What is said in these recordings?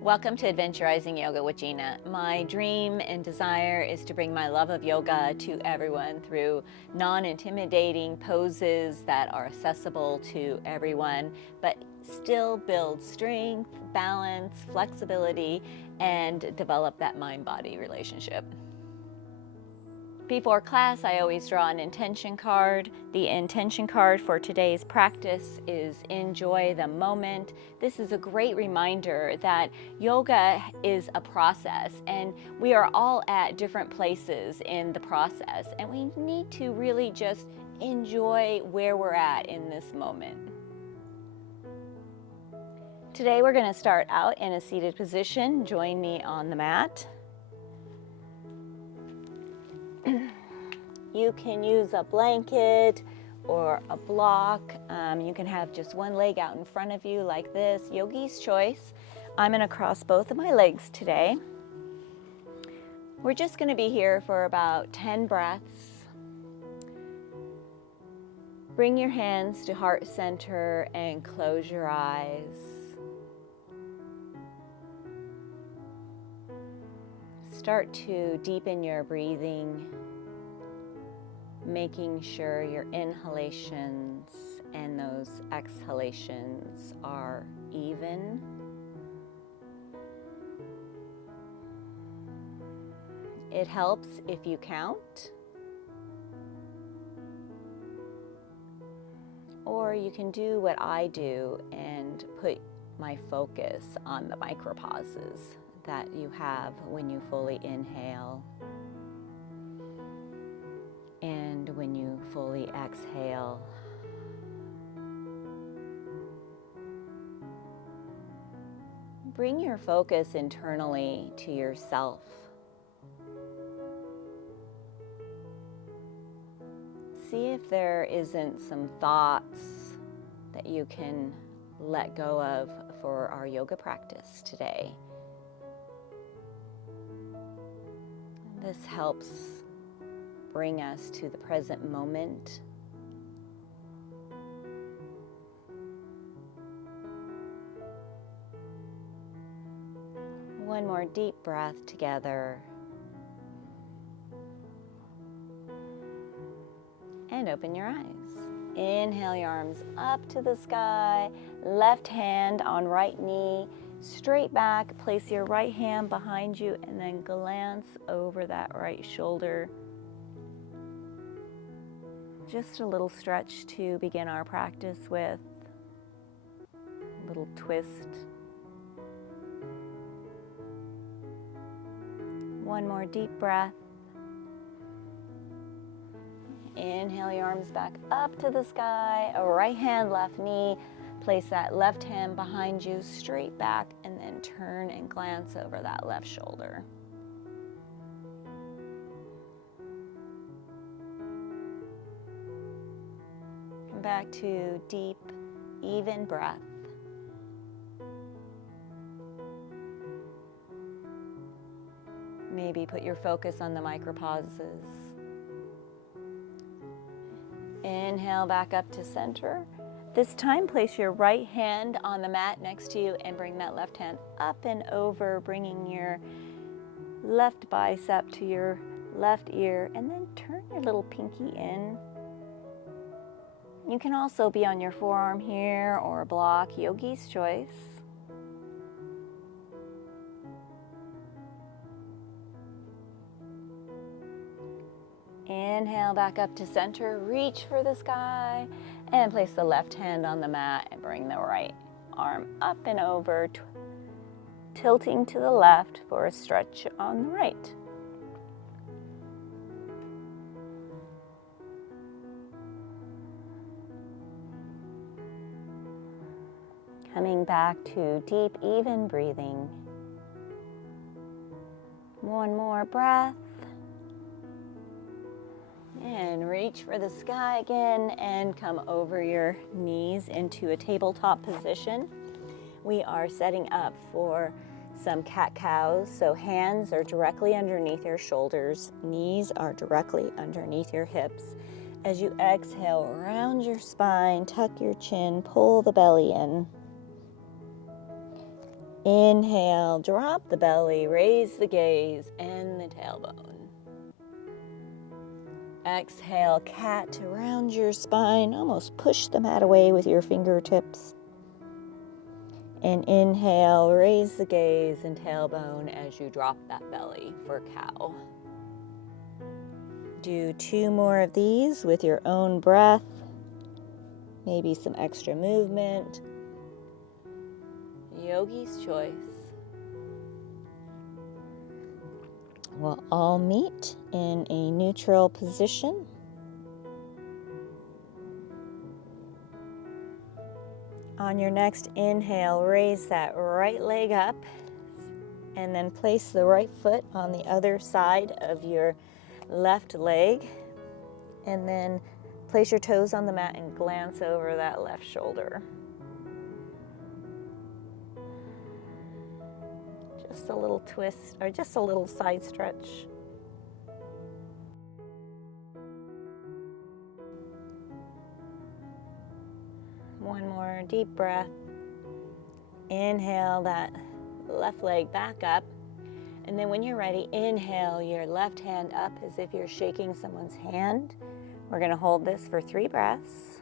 Welcome to Adventurizing Yoga with Gina. My dream and desire is to bring my love of yoga to everyone through non-intimidating poses that are accessible to everyone, but still build strength, balance, flexibility, and develop that mind-body relationship. Before class, I always draw an intention card. The intention card for today's practice is enjoy the moment. This is a great reminder that yoga is a process and we are all at different places in the process, and we need to really just enjoy where we're at in this moment. Today we're going to start out in a seated position. Join me on the mat. You can use a blanket or a block. You can have just one leg out in front of you like this. Yogi's choice. I'm going to cross both of my legs today. We're just going to be here for about 10 breaths. Bring your hands to heart center and close your eyes. Start to deepen your breathing, making sure your inhalations and those exhalations are even. It helps if you count, or you can do what I do and put my focus on the micropauses that you have when you fully inhale and when you fully exhale. Bring your focus internally to yourself. See if there isn't some thoughts that you can let go of for our yoga practice today. This helps bring us to the present moment. One more deep breath together. And open your eyes. Inhale your arms up to the sky, left hand on right knee, straight back. Place your right hand behind you and then glance over that right shoulder. Just a little stretch to begin our practice with. A little twist. One more deep breath. Inhale your arms back up to the sky. Right hand, left knee. Place that left hand behind you, straight back, and then turn and glance over that left shoulder. Come back to deep, even breath. Maybe put your focus on the micropauses. Inhale back up to center. This time, place your right hand on the mat next to you and bring that left hand up and over, bringing your left bicep to your left ear, and then turn your little pinky in. You can also be on your forearm here or a block, yogi's choice. Inhale back up to center, reach for the sky, and place the left hand on the mat and bring the right arm up and over, tilting to the left for a stretch on the right. Coming back to deep, even breathing. One more breath. And reach for the sky again and come over your knees into a tabletop position. We are setting up for some cat-cows. So hands are directly underneath your shoulders. Knees are directly underneath your hips. As you exhale, round your spine, tuck your chin, pull the belly in. Inhale, drop the belly, raise the gaze and the tailbone. Exhale, cat around your spine, almost push the mat away with your fingertips. And inhale, raise the gaze and tailbone as you drop that belly for cow. Do 2 more of these with your own breath, maybe some extra movement. Yogi's choice. We'll all meet in a neutral position. On your next inhale, raise that right leg up and then place the right foot on the other side of your left leg, and then place your toes on the mat and glance over that left shoulder. Just a little twist or just a little side stretch. One more deep breath. Inhale that left leg back up. And then when you're ready, inhale your left hand up as if you're shaking someone's hand. We're going to hold this for 3 breaths.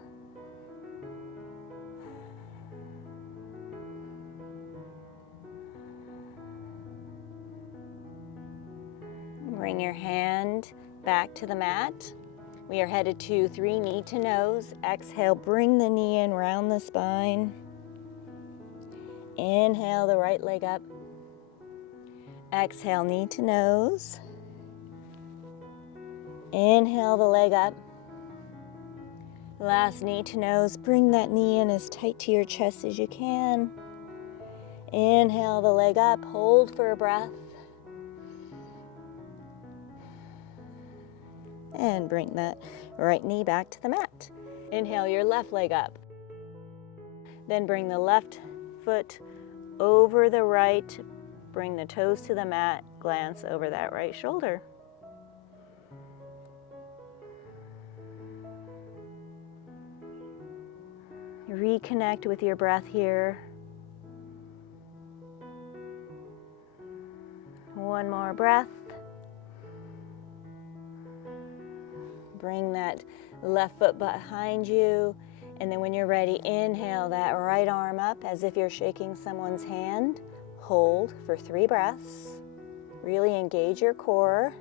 Bring your hand back to the mat. We are headed to 3 knee to nose. Exhale, bring the knee in, round the spine. Inhale the right leg up. Exhale, knee to nose. Inhale the leg up. Last knee to nose. Bring that knee in as tight to your chest as you can. Inhale the leg up. Hold for a breath. And bring that right knee back to the mat. Inhale your left leg up. Then bring the left foot over the right. Bring the toes to the mat. Glance over that right shoulder. Reconnect with your breath here. One more breath. Bring that left foot behind you, and then when you're ready, inhale that right arm up as if you're shaking someone's hand. Hold for 3 breaths. Really engage your core.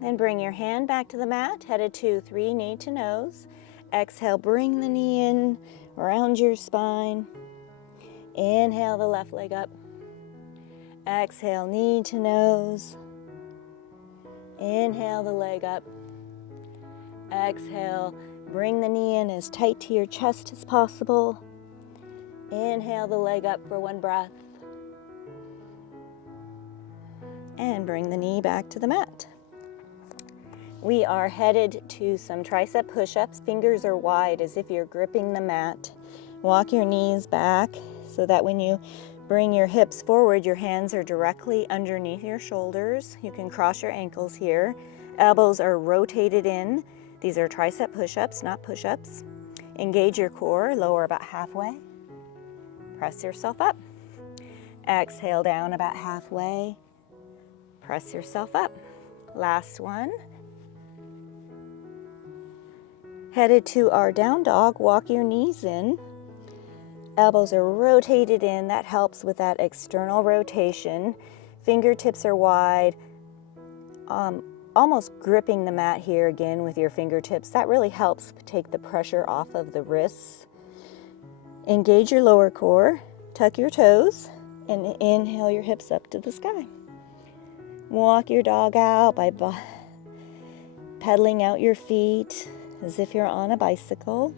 Then bring your hand back to the mat, headed to 3 knee to nose. Exhale, bring the knee in around your spine. Inhale the left leg up. Exhale, knee to nose. Inhale the leg up. Exhale, bring the knee in as tight to your chest as possible. Inhale the leg up for 1 breath. And bring the knee back to the mat. We are headed to some tricep push-ups. Fingers are wide as if you're gripping the mat. Walk your knees back so that when you bring your hips forward, your hands are directly underneath your shoulders. You can cross your ankles here. Elbows are rotated in. These are tricep push-ups, not push-ups. Engage your core, lower about halfway. Press yourself up. Exhale down about halfway. Press yourself up. Last one. Headed to our down dog, walk your knees in. Elbows are rotated in. That helps with that external rotation. Fingertips are wide. Almost gripping the mat here again with your fingertips. That really helps take the pressure off of the wrists. Engage your lower core. Tuck your toes and inhale your hips up to the sky. Walk your dog out by pedaling out your feet as if you're on a bicycle.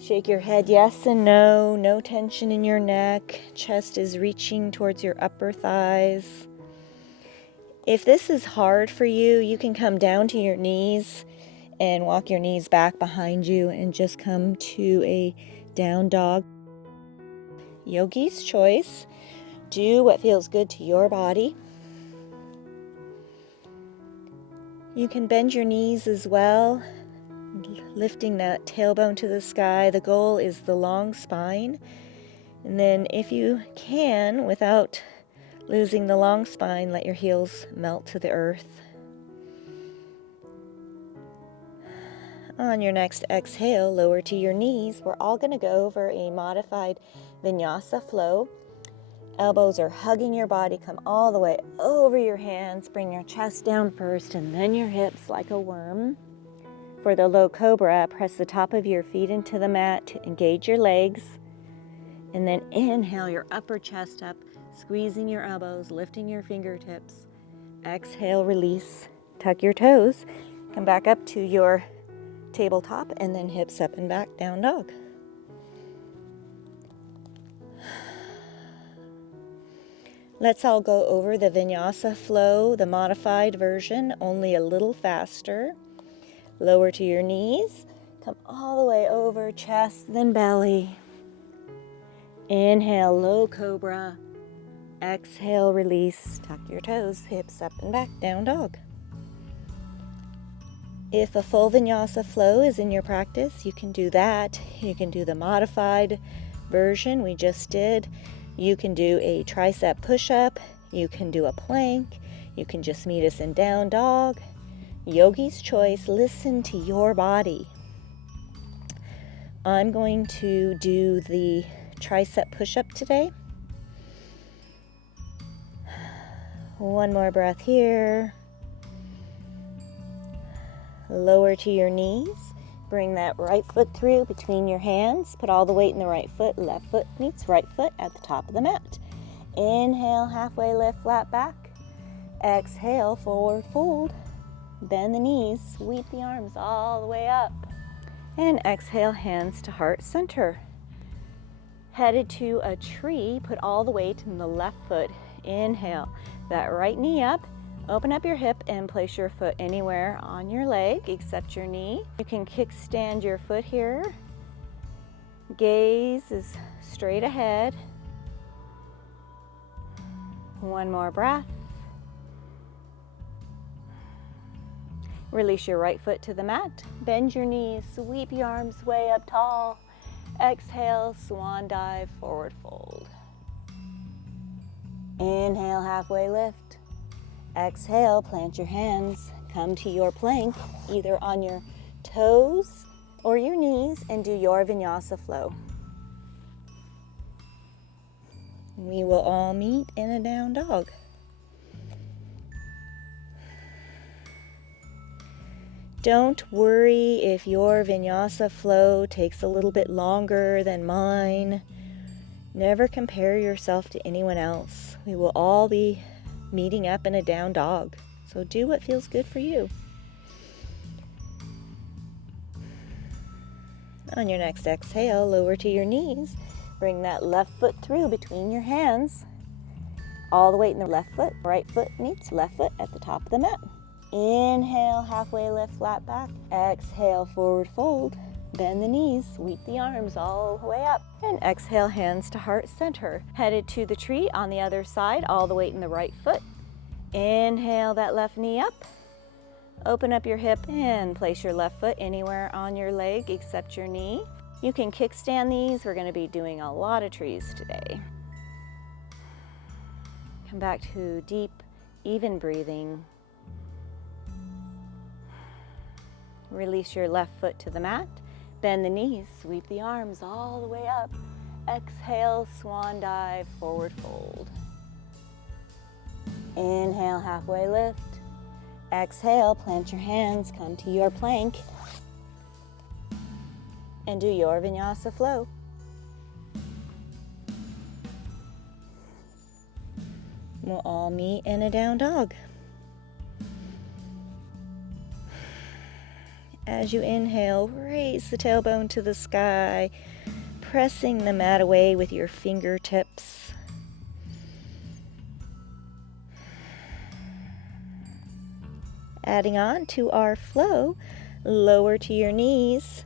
Shake your head yes and no. No tension in your neck. Chest is reaching towards your upper thighs. If this is hard for you, you can come down to your knees and walk your knees back behind you and just come to a down dog. Yogi's choice. Do what feels good to your body. You can bend your knees as well, lifting that tailbone to the sky. The goal is the long spine. And then if you can, without losing the long spine, let your heels melt to the earth. On your next exhale, lower to your knees. We're all going to go over a modified Vinyasa flow. Elbows are hugging your body. Come all the way over your hands. Bring your chest down first and then your hips like a worm. For the low cobra, press the top of your feet into the mat to engage your legs. And then inhale your upper chest up, squeezing your elbows, lifting your fingertips. Exhale, release. Tuck your toes. Come back up to your tabletop and then hips up and back, down dog. Let's all go over the Vinyasa flow, the modified version, only a little faster. Lower to your knees. Come all the way over, chest, then belly. Inhale, low cobra. Exhale, release. Tuck your toes, hips up and back, down dog. If a full Vinyasa flow is in your practice, you can do that. You can do the modified version we just did. You can do a tricep push-up. You can do a plank. You can just meet us in down dog. Yogi's choice. Listen to your body. I'm going to do the tricep push-up today. One more breath here. Lower to your knees. Bring that right foot through between your hands. Put all the weight in the right foot. Left foot meets right foot at the top of the mat. Inhale, halfway lift, flat back. Exhale, forward fold. Bend the knees. Sweep the arms all the way up. And exhale, hands to heart center. Headed to a tree. Put all the weight in the left foot. Inhale, that right knee up. Open up your hip and place your foot anywhere on your leg except your knee. You can kickstand your foot here. Gaze is straight ahead. One more breath. Release your right foot to the mat. Bend your knees, sweep your arms way up tall. Exhale, swan dive, forward fold. Inhale, halfway lift. Exhale, plant your hands, come to your plank, either on your toes or your knees, and do your Vinyasa flow. We will all meet in a down dog. Don't worry if your Vinyasa flow takes a little bit longer than mine. Never compare yourself to anyone else. We will all be meeting up in a down dog. So do what feels good for you. On your next exhale, lower to your knees. Bring that left foot through between your hands. All the weight in the left foot. Right foot meets left foot at the top of the mat. Inhale, halfway lift, flat back. Exhale, forward fold. Bend the knees, sweep the arms all the way up. And exhale, hands to heart center. Headed to the tree on the other side, all the weight in the right foot. Inhale that left knee up. Open up your hip and place your left foot anywhere on your leg except your knee. You can kickstand these. We're going to be doing a lot of trees today. Come back to deep, even breathing. Release your left foot to the mat. Bend the knees, sweep the arms all the way up. Exhale, swan dive, forward fold. Inhale, halfway lift. Exhale, plant your hands, come to your plank. And do your Vinyasa flow. We'll all meet in a down dog. As you inhale, raise the tailbone to the sky, pressing the mat away with your fingertips. Adding on to our flow, lower to your knees,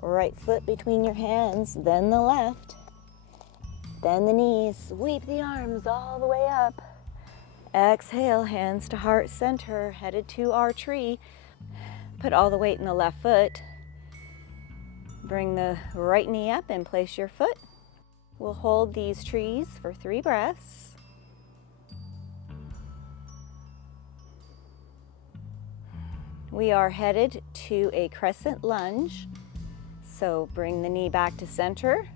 right foot between your hands, then the left. Bend the knees, sweep the arms all the way up. Exhale, hands to heart center, headed to our tree. Put all the weight in the left foot. Bring the right knee up and place your foot. We'll hold these trees for 3 breaths. We are headed to a crescent lunge. So bring the knee back to center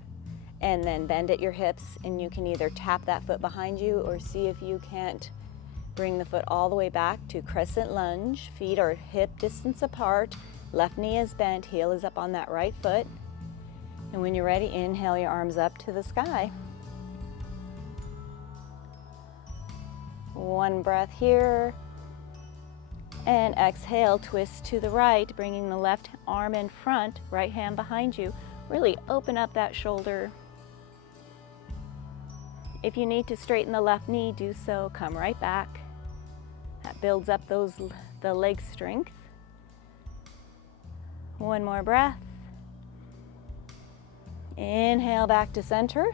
and then bend at your hips, and you can either tap that foot behind you or see if you can't bring the foot all the way back to crescent lunge. Feet are hip distance apart. Left knee is bent, heel is up on that right foot. And when you're ready, inhale your arms up to the sky. 1 breath here. And exhale, twist to the right, bringing the left arm in front, right hand behind you. Really open up that shoulder. If you need to straighten the left knee, do so. Come right back. That builds up the leg strength. 1 more breath. Inhale back to center.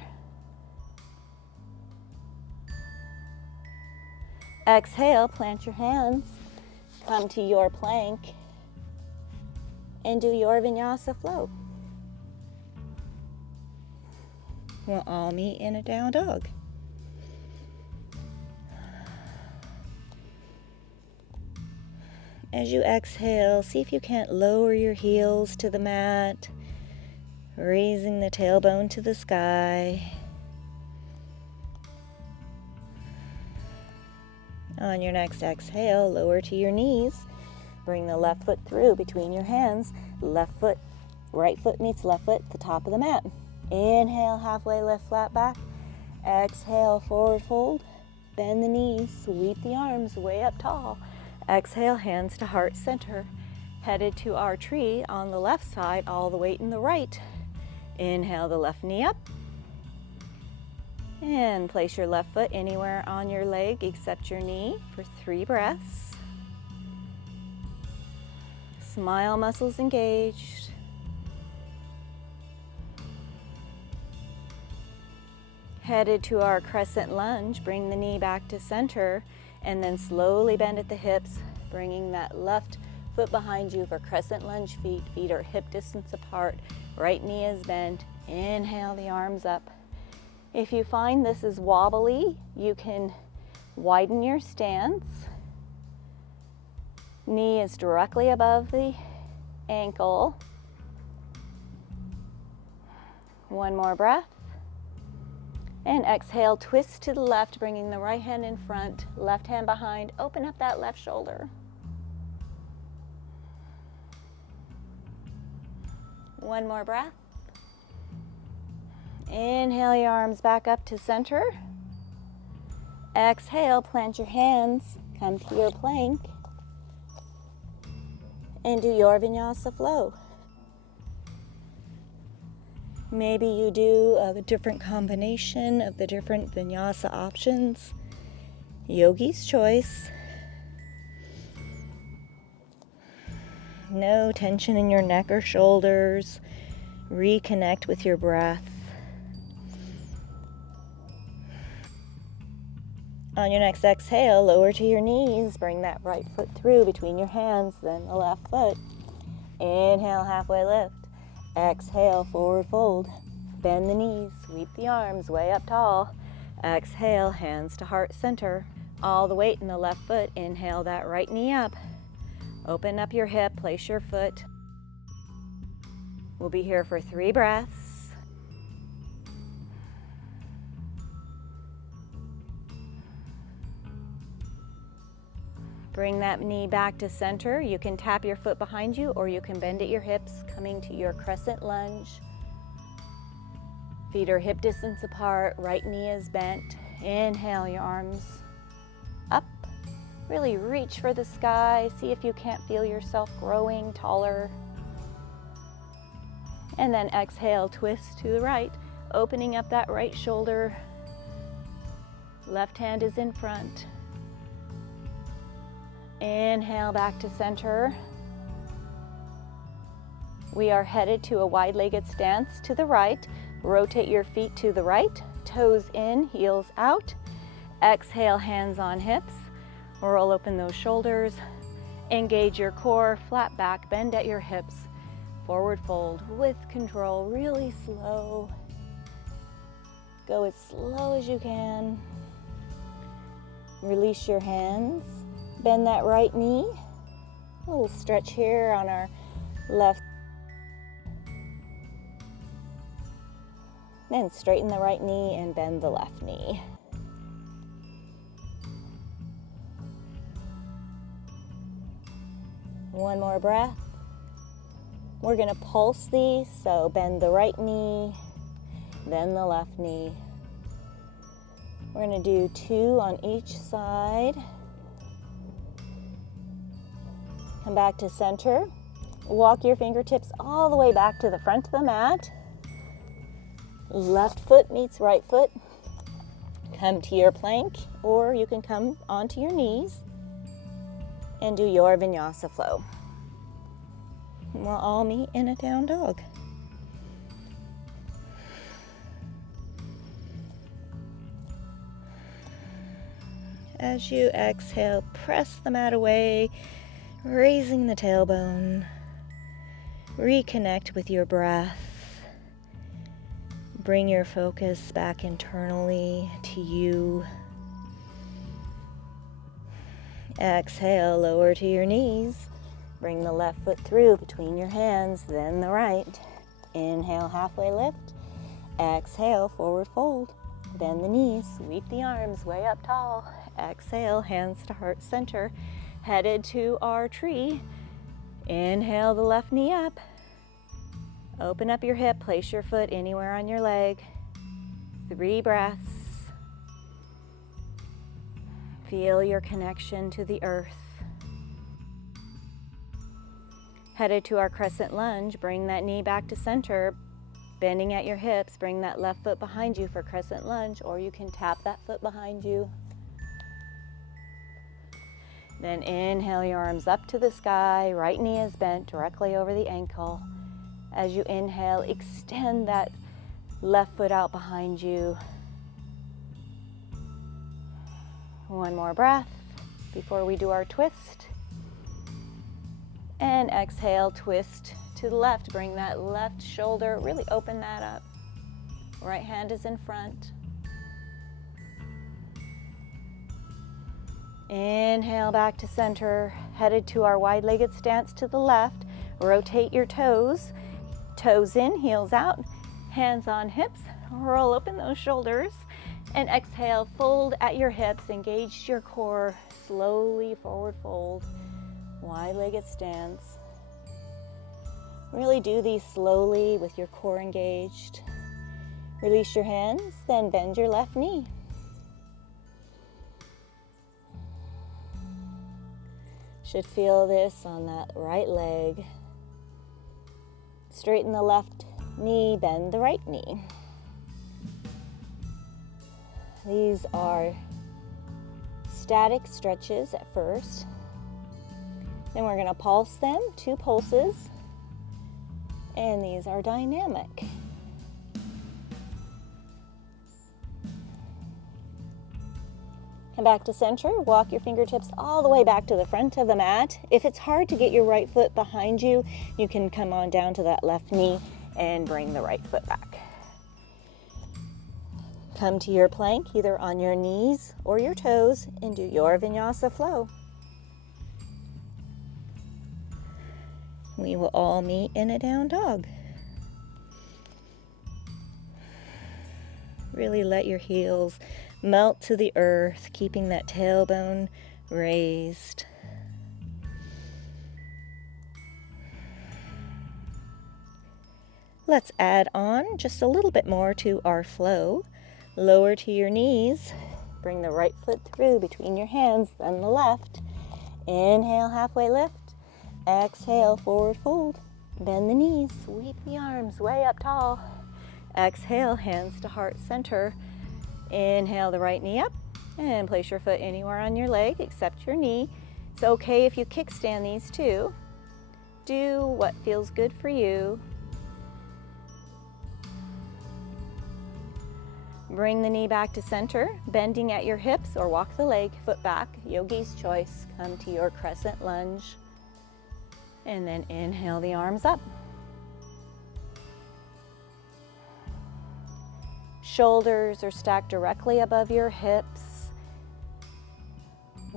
Exhale, plant your hands. Come to your plank and do your Vinyasa flow. We'll all meet in a down dog. As you exhale, see if you can't lower your heels to the mat, raising the tailbone to the sky. On your next exhale, lower to your knees. Bring the left foot through between your hands. Left foot, right foot meets left foot at the top of the mat. Inhale, halfway lift, flat back. Exhale, forward fold. Bend the knees, sweep the arms way up tall. Exhale, hands to heart center. Headed to our tree on the left side, all the weight in the right. Inhale the left knee up. And place your left foot anywhere on your leg except your knee for 3 breaths. Smile muscles engaged. Headed to our crescent lunge, bring the knee back to center and then slowly bend at the hips, bringing that left foot behind you for crescent lunge feet. Feet are hip distance apart. Right knee is bent. Inhale the arms up. If you find this is wobbly, you can widen your stance. Knee is directly above the ankle. 1 more breath. And exhale, twist to the left, bringing the right hand in front, left hand behind. Open up that left shoulder. 1 more breath. Inhale your arms back up to center. Exhale, plant your hands, come to your plank, and do your Vinyasa flow. Maybe you do a different combination of the different Vinyasa options. Yogi's choice. No tension in your neck or shoulders. Reconnect with your breath. On your next exhale, lower to your knees. Bring that right foot through between your hands, then the left foot. Inhale, halfway lift. Exhale, forward fold. Bend the knees, sweep the arms way up tall. Exhale, hands to heart center. All the weight in the left foot. Inhale that right knee up. Open up your hip, place your foot. We'll be here for 3 breaths. Bring that knee back to center. You can tap your foot behind you or you can bend at your hips, coming to your crescent lunge. Feet are hip distance apart, right knee is bent. Inhale your arms up. Really reach for the sky. See if you can't feel yourself growing taller. And then exhale, twist to the right, opening up that right shoulder. Left hand is in front. Inhale back to center. We are headed to a wide-legged stance to the right. Rotate your feet to the right, toes in, heels out. Exhale, hands on hips. Roll open those shoulders. Engage your core, flat back, bend at your hips. Forward fold with control, really slow. Go as slow as you can. Release your hands. Bend that right knee. A little stretch here on our left. Then straighten the right knee and bend the left knee. One more breath. We're going to pulse these, so bend the right knee, then the left knee. We're going to do 2 on each side. Come back to center. Walk your fingertips all the way back to the front of the mat. Left foot meets right foot. Come to your plank, or you can come onto your knees and do your Vinyasa flow. We'll all meet in a down dog. As you exhale, press the mat away, raising the tailbone. Reconnect with your breath. Bring your focus back internally to you. Exhale, lower to your knees. Bring the left foot through between your hands, then the right. Inhale, halfway lift. Exhale, forward fold. Bend the knees, sweep the arms way up tall. Exhale, hands to heart center. Headed to our tree. Inhale the left knee up. Open up your hip, place your foot anywhere on your leg. 3 breaths. Feel your connection to the earth. Headed to our crescent lunge, bring that knee back to center. Bending at your hips, bring that left foot behind you for crescent lunge, or you can tap that foot behind you. Then inhale your arms up to the sky, right knee is bent directly over the ankle. As you inhale, extend that left foot out behind you. One more breath before we do our twist. And exhale, twist to the left. Bring that left shoulder, really open that up. Right hand is in front. Inhale back to center, headed to our wide-legged stance to the left. Rotate your toes. Toes in, heels out, hands on hips. Roll open those shoulders. And exhale, fold at your hips, engage your core, slowly forward fold, wide-legged stance. Really do these slowly with your core engaged. Release your hands, then bend your left knee. Should feel this on that right leg. Straighten the left knee, bend the right knee. These are static stretches at first. Then we're going to pulse them, 2 pulses. And these are dynamic. Come back to center, walk your fingertips all the way back to the front of the mat. If it's hard to get your right foot behind you, you can come on down to that left knee and bring the right foot back. Come to your plank, either on your knees or your toes, and do your Vinyasa flow. We will all meet in a down dog. Really let your heels melt to the earth, keeping that tailbone raised. Let's add on just a little bit more to our flow. Lower to your knees. Bring the right foot through between your hands, then the left. Inhale, halfway lift. Exhale, forward fold. Bend the knees, sweep the arms way up tall. Exhale, hands to heart center. Inhale the right knee up and place your foot anywhere on your leg except your knee. It's okay if you kickstand these too. Do what feels good for you. Bring the knee back to center, bending at your hips, or walk the leg, foot back, yogi's choice. Come to your crescent lunge. And then inhale the arms up. Shoulders are stacked directly above your hips.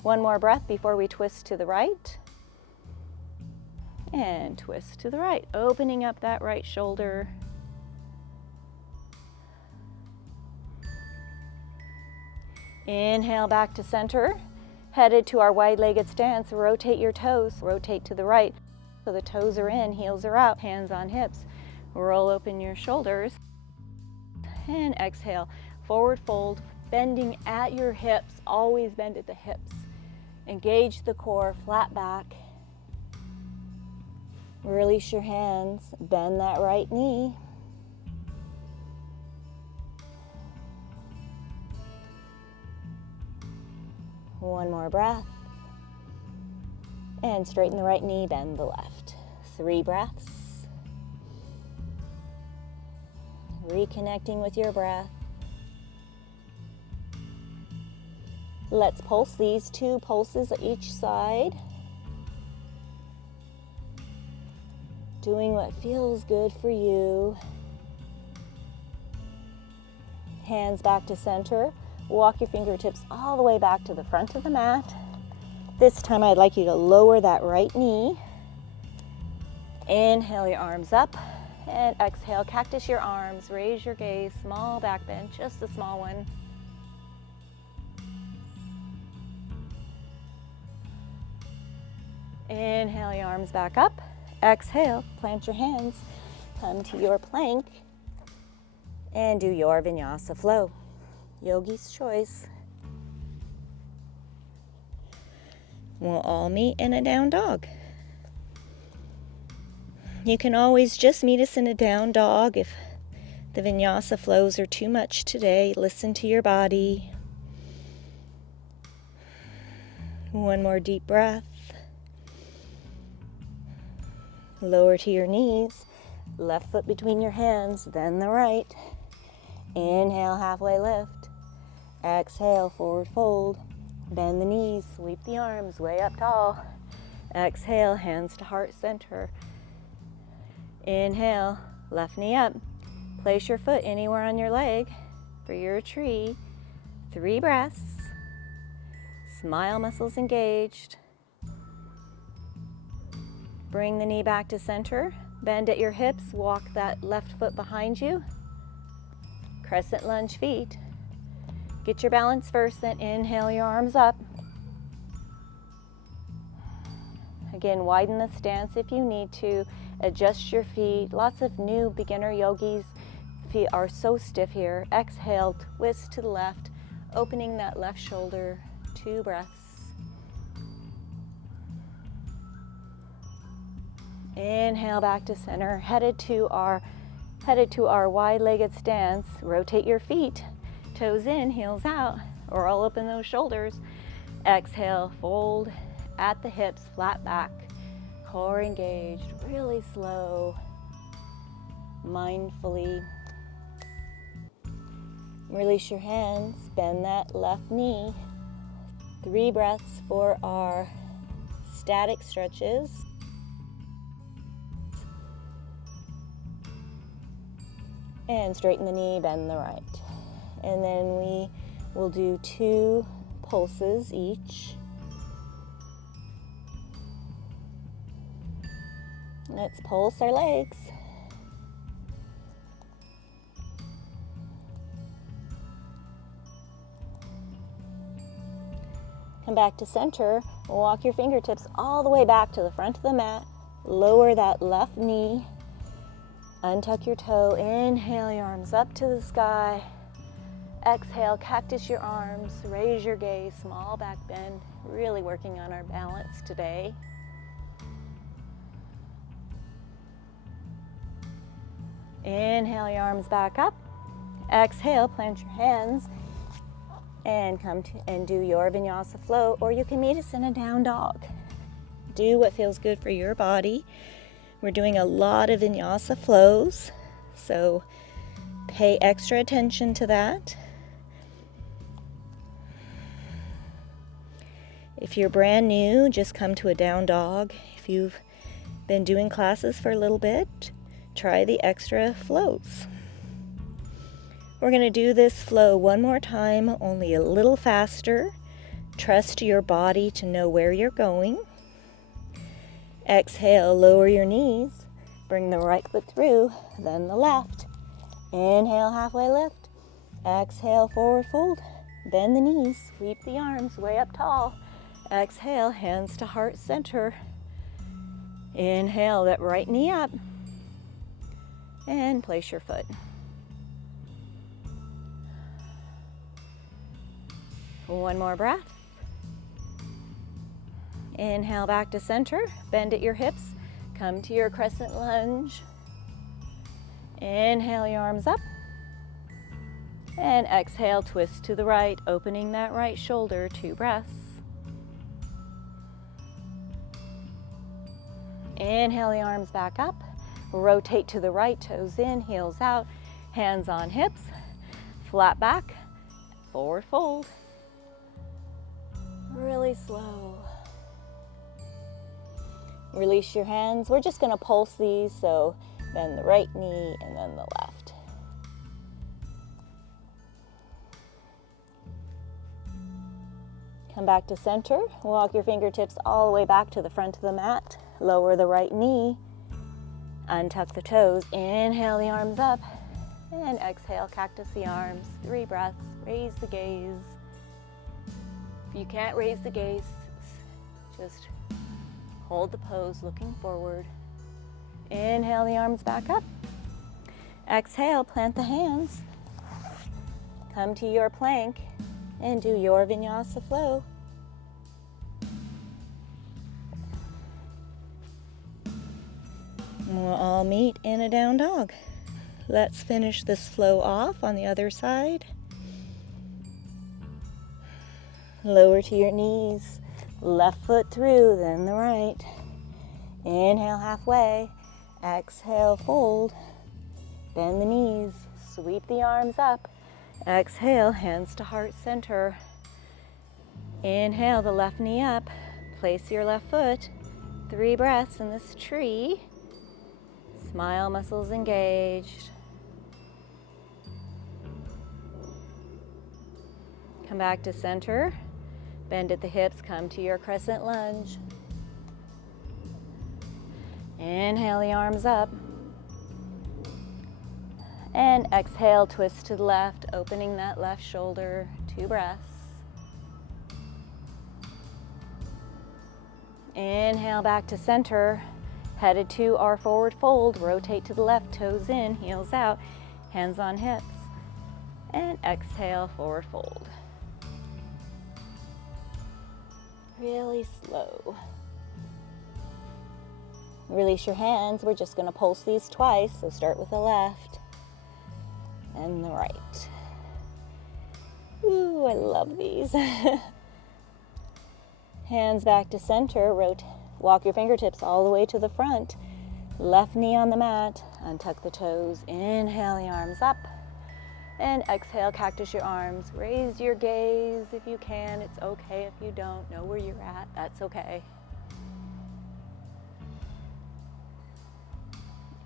One more breath before we twist to the right. And twist to the right, opening up that right shoulder. Inhale back to center. Headed to our wide-legged stance, rotate your toes, rotate to the right. So the toes are in, heels are out, hands on hips. Roll open your shoulders. And exhale, forward fold, bending at your hips, always bend at the hips. Engage the core, flat back. Release your hands, bend that right knee. One more breath. And straighten the right knee, bend the left. 3 breaths. Reconnecting with your breath. Let's pulse these 2 pulses each side. Doing what feels good for you. Hands back to center. Walk your fingertips all the way back to the front of the mat. This time I'd like you to lower that right knee. Inhale your arms up and exhale, cactus your arms, raise your gaze, small back bend, just a small one. Inhale your arms back up. Exhale, plant your hands, come to your plank, and do your Vinyasa flow. Yogi's choice. We'll all meet in a down dog. You can always just meet us in a down dog if the Vinyasa flows are too much today. Listen to your body. One more deep breath. Lower to your knees, left foot between your hands, then the right. Inhale, halfway lift. Exhale, forward fold. Bend the knees, sweep the arms way up tall. Exhale, hands to heart center. Inhale, left knee up. Place your foot anywhere on your leg for your tree. 3 breaths. Smile muscles engaged. Bring the knee back to center. Bend at your hips. Walk that left foot behind you. Crescent lunge feet. Get your balance first, then inhale your arms up. Again, widen the stance if you need to. Adjust your feet. Lots of new beginner yogis' feet are so stiff here. Exhale, twist to the left, opening that left shoulder. 2 breaths. Inhale back to center, headed to our wide-legged stance. Rotate your feet, toes in, heels out, or roll open those shoulders. Exhale, fold at the hips, flat back, core engaged, really slow, mindfully. Release your hands, bend that left knee. 3 breaths for our static stretches. And straighten the knee, bend the right. And then we will do 2 pulses each. Let's pulse our legs. Come back to center. Walk your fingertips all the way back to the front of the mat. Lower that left knee. Untuck your toe, inhale your arms up to the sky. Exhale, cactus your arms, raise your gaze, small back bend. Really working on our balance today. Inhale your arms back up. Exhale, plant your hands and come to and do your Vinyasa flow, or you can meet us in a down dog. Do what feels good for your body. We're doing a lot of Vinyasa flows, so pay extra attention to that. If you're brand new, just come to a down dog. If you've been doing classes for a little bit, try the extra floats. We're going to do this flow one more time, only a little faster. Trust your body to know where you're going. Exhale, lower your knees. Bring the right foot through, then the left. Inhale, halfway lift. Exhale, forward fold. Bend the knees, sweep the arms way up tall. Exhale, hands to heart center. Inhale, that right knee up. And place your foot. One more breath. Inhale back to center, bend at your hips, come to your crescent lunge. Inhale your arms up. And exhale, twist to the right, opening that right shoulder, 2 breaths. Inhale the arms back up, rotate to the right, toes in, heels out, hands on hips, flat back, forward fold. Really slow. Release your hands. We're just going to pulse these, so bend the right knee and then the left. Come back to center. Walk your fingertips all the way back to the front of the mat. Lower the right knee. Untuck the toes. Inhale the arms up. And exhale, cactus the arms. 3 breaths. Raise the gaze. If you can't raise the gaze, just hold the pose looking forward. Inhale the arms back up. Exhale, plant the hands. Come to your plank and do your Vinyasa flow. We'll all meet in a down dog. Let's finish this flow off on the other side. Lower to your knees, left foot through, then the right. Inhale halfway, exhale, fold. Bend the knees, sweep the arms up. Exhale, hands to heart center. Inhale the left knee up, place your left foot. 3 breaths in this tree. Smile muscles engaged. Come back to center. Bend at the hips, come to your crescent lunge. Inhale the arms up. And exhale, twist to the left, opening that left shoulder, 2 breaths. Inhale back to center, headed to our forward fold, rotate to the left, toes in, heels out, hands on hips. And exhale, forward fold. Really slow. Release your hands. We're just going to pulse these twice. So start with the left and the right. Ooh, I love these. Hands back to center. Walk your fingertips all the way to the front. Left knee on the mat. Untuck the toes. Inhale the arms up. And exhale, cactus your arms. Raise your gaze if you can. It's okay if you don't. Know where you're at. That's okay.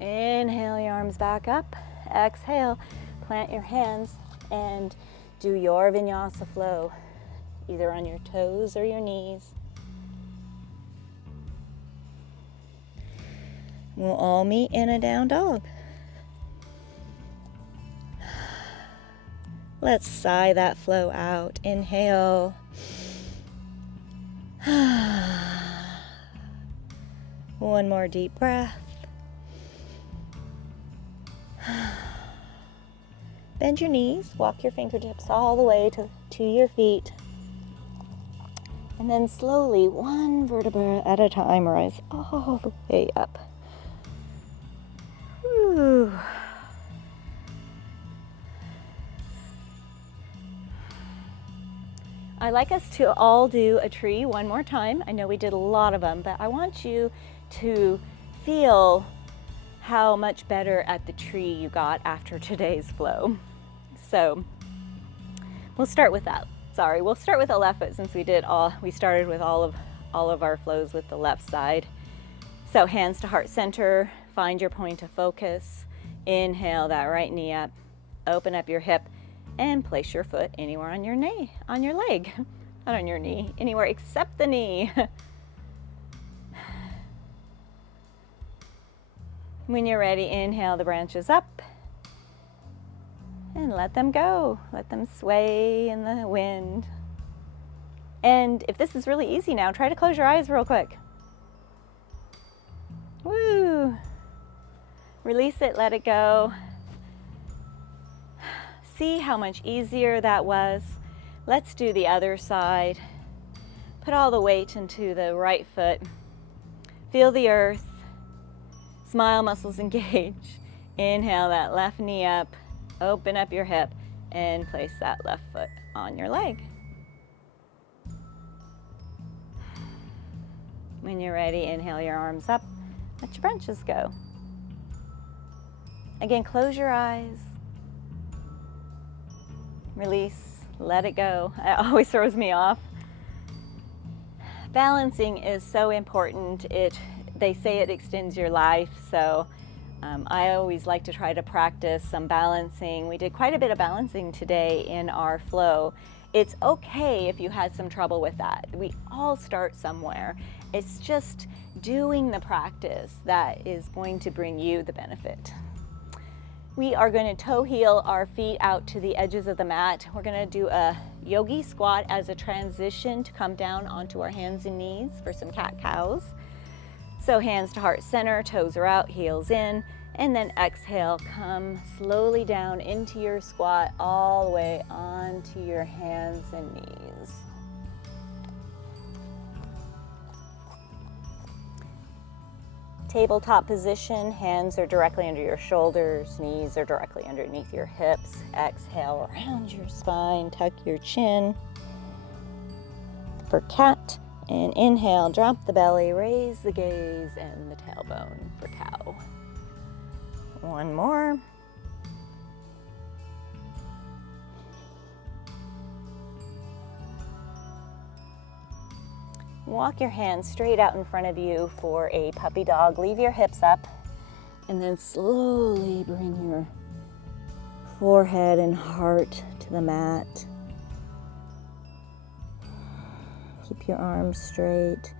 Inhale your arms back up. Exhale, plant your hands and do your Vinyasa flow, either on your toes or your knees. We'll all meet in a down dog. Let's sigh that flow out. Inhale. One more deep breath. Bend your knees, walk your fingertips all the way to your feet. And then slowly, one vertebra at a time, rise all the way up. Whew. I'd like us to all do a tree one more time. I know we did a lot of them, but I want you to feel how much better at the tree you got after today's flow. So we'll start with that. Sorry, we'll start with the left foot since we started with all of our flows with the left side. So hands to heart center, find your point of focus. Inhale that right knee up, open up your hip, and place your foot anywhere on your knee, on your leg, not on your knee, anywhere except the knee. When you're ready, inhale the branches up and let them go. Let them sway in the wind. And if this is really easy now, try to close your eyes real quick. Woo! Release it, let it go. See how much easier that was. Let's do the other side. Put all the weight into the right foot. Feel the earth. Smile muscles engage. Inhale that left knee up. Open up your hip and place that left foot on your leg. When you're ready, inhale your arms up. Let your branches go. Again, close your eyes. Release, let it go. It always throws me off. Balancing is so important. They say it extends your life, so I always like to try to practice some balancing. We did quite a bit of balancing today in our flow. It's okay if you had some trouble with that. We all start somewhere. It's just doing the practice that is going to bring you the benefit. We are going to toe heel our feet out to the edges of the mat. We're going to do a yogi squat as a transition to come down onto our hands and knees for some cat-cows. So hands to heart center, toes are out, heels in, and then exhale, come slowly down into your squat all the way onto your hands and knees. Tabletop position, hands are directly under your shoulders, knees are directly underneath your hips. Exhale, round your spine, tuck your chin for cat. And inhale, drop the belly, raise the gaze and the tailbone for cow. One more. Walk your hands straight out in front of you for a puppy dog. Leave your hips up and then slowly bring your forehead and heart to the mat. Keep your arms straight.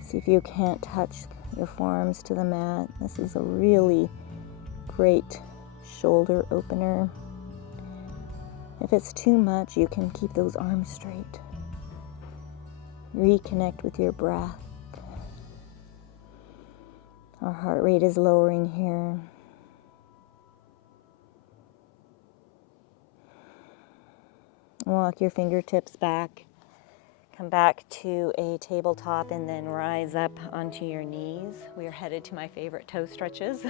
See if you can't touch your forearms to the mat. This is a really great shoulder opener. If it's too much, you can keep those arms straight. Reconnect with your breath. Our heart rate is lowering here. Walk your fingertips back. Come back to a tabletop and then rise up onto your knees. We are headed to my favorite toe stretches.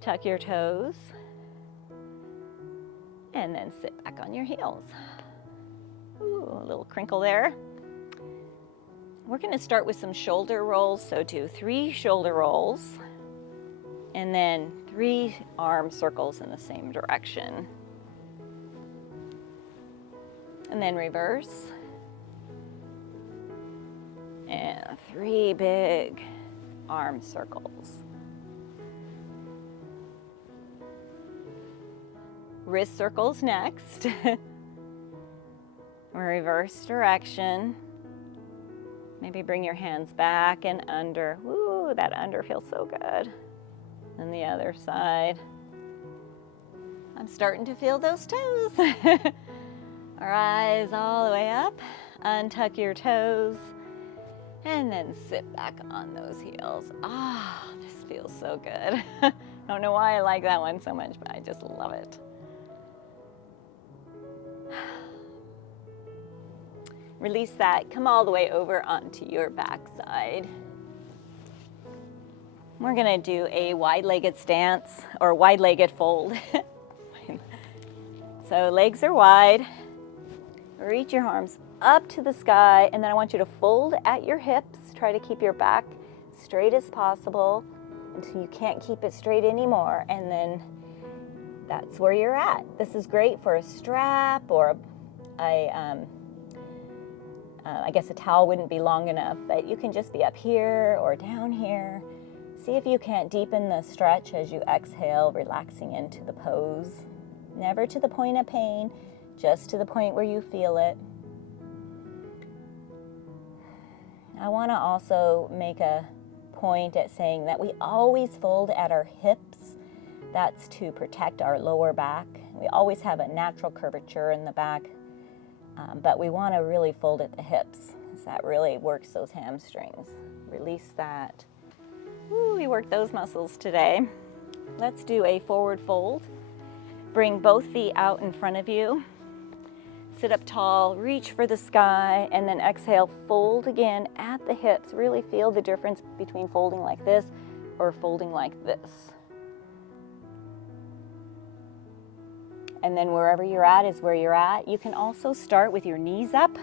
Tuck your toes and then sit back on your heels. Ooh, a little crinkle there. We're going to start with some shoulder rolls. So do 3 shoulder rolls and then 3 arm circles in the same direction. And then reverse. And 3 big arm circles. Wrist circles next. Reverse direction. Maybe bring your hands back and under. Ooh, that under feels so good. And the other side. I'm starting to feel those toes. Rise all the way up. Untuck your toes. And then sit back on those heels. Ah, this feels so good. I don't know why I like that one so much, but I just love it. Release that. Come all the way over onto your backside. We're going to do a wide-legged stance or wide-legged fold. So legs are wide. Reach your arms up to the sky, and then I want you to fold at your hips. Try to keep your back straight as possible until you can't keep it straight anymore, and then that's where you're at. This is great for a strap or I guess a towel wouldn't be long enough, but you can just be up here or down here. See if you can't deepen the stretch as you exhale, relaxing into the pose. Never to the point of pain, just to the point where you feel it. I want to also make a point at saying that we always fold at our hips. That's to protect our lower back. We always have a natural curvature in the back. But we want to really fold at the hips, because that really works those hamstrings. Release that. Ooh, we worked those muscles today. Let's do a forward fold. Bring both feet out in front of you. Sit up tall, reach for the sky, and then exhale, fold again at the hips. Really feel the difference between folding like this or folding like this. And then wherever you're at is where you're at. You can also start with your knees up.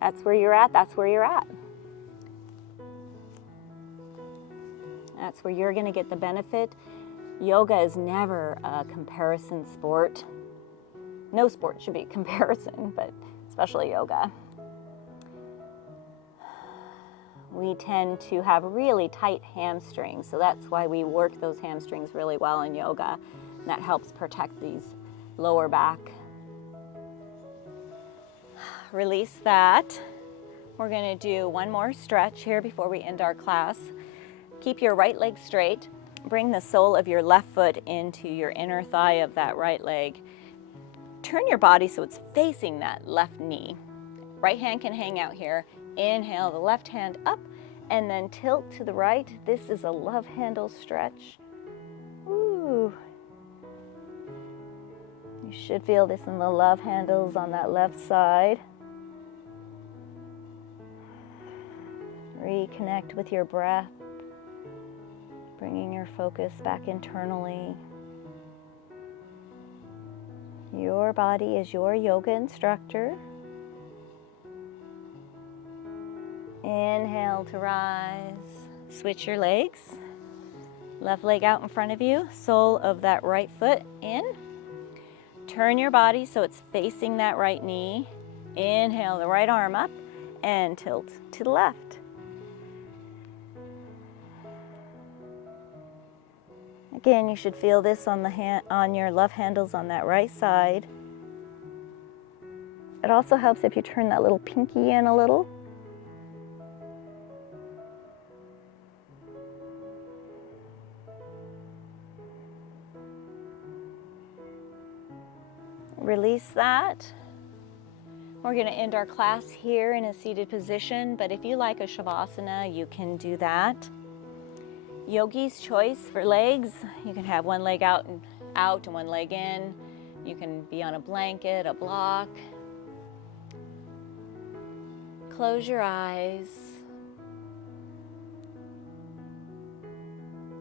That's where you're at, that's where you're at. That's where you're gonna get the benefit. Yoga is never a comparison sport. No sport should be a comparison, but especially yoga. We tend to have really tight hamstrings, so that's why we work those hamstrings really well in yoga. And that helps protect these lower back. Release that. We're going to do one more stretch here before we end our class. Keep your right leg straight. Bring the sole of your left foot into your inner thigh of that right leg. Turn your body so it's facing that left knee. Right hand can hang out here. Inhale the left hand up and then tilt to the right. This is a love handle stretch. Ooh. You should feel this in the love handles on that left side. Reconnect with your breath, bringing your focus back internally. Your body is your yoga instructor. Inhale to rise. Switch your legs. Left leg out in front of you. Sole of that right foot in. Turn your body so it's facing that right knee. Inhale the right arm up and tilt to the left. Again, you should feel this on on your love handles on that right side. It also helps if you turn that little pinky in a little. Release that. We're going to end our class here in a seated position, but if you like a Shavasana, you can do that. Yogi's choice for legs. You can have one leg out and one leg in. You can be on a blanket, a block. Close your eyes.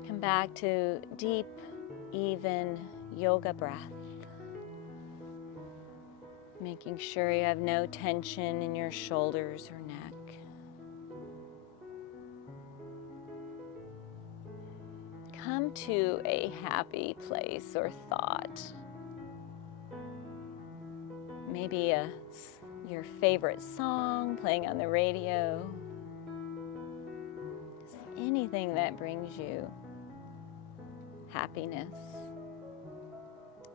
Come back to deep, even yoga breath. Making sure you have no tension in your shoulders or neck. Come to a happy place or thought. Maybe your favorite song playing on the radio. Just anything that brings you happiness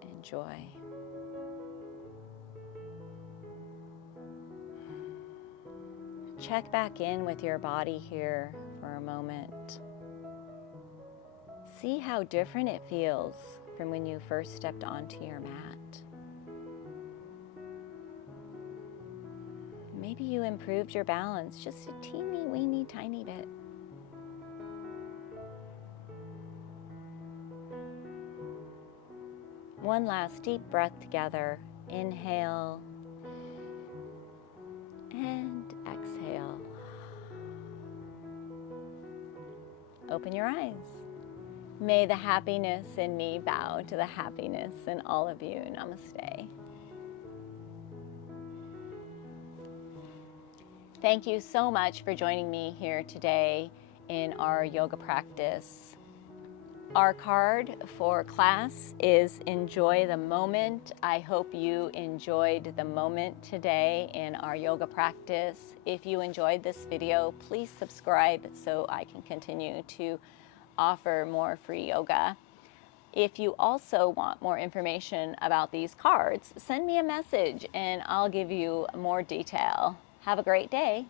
and joy. Check back in with your body here for a moment. See how different it feels from when you first stepped onto your mat. Maybe you improved your balance just a teeny weeny tiny bit. One last deep breath together. Inhale and exhale. Open your eyes. May the happiness in me bow to the happiness in all of you. Namaste. Thank you so much for joining me here today in our yoga practice. Our card for class is enjoy the moment. I hope you enjoyed the moment today in our yoga practice. If you enjoyed this video, please subscribe so I can continue to offer more free yoga. If you also want more information about these cards, send me a message and I'll give you more detail. Have a great day.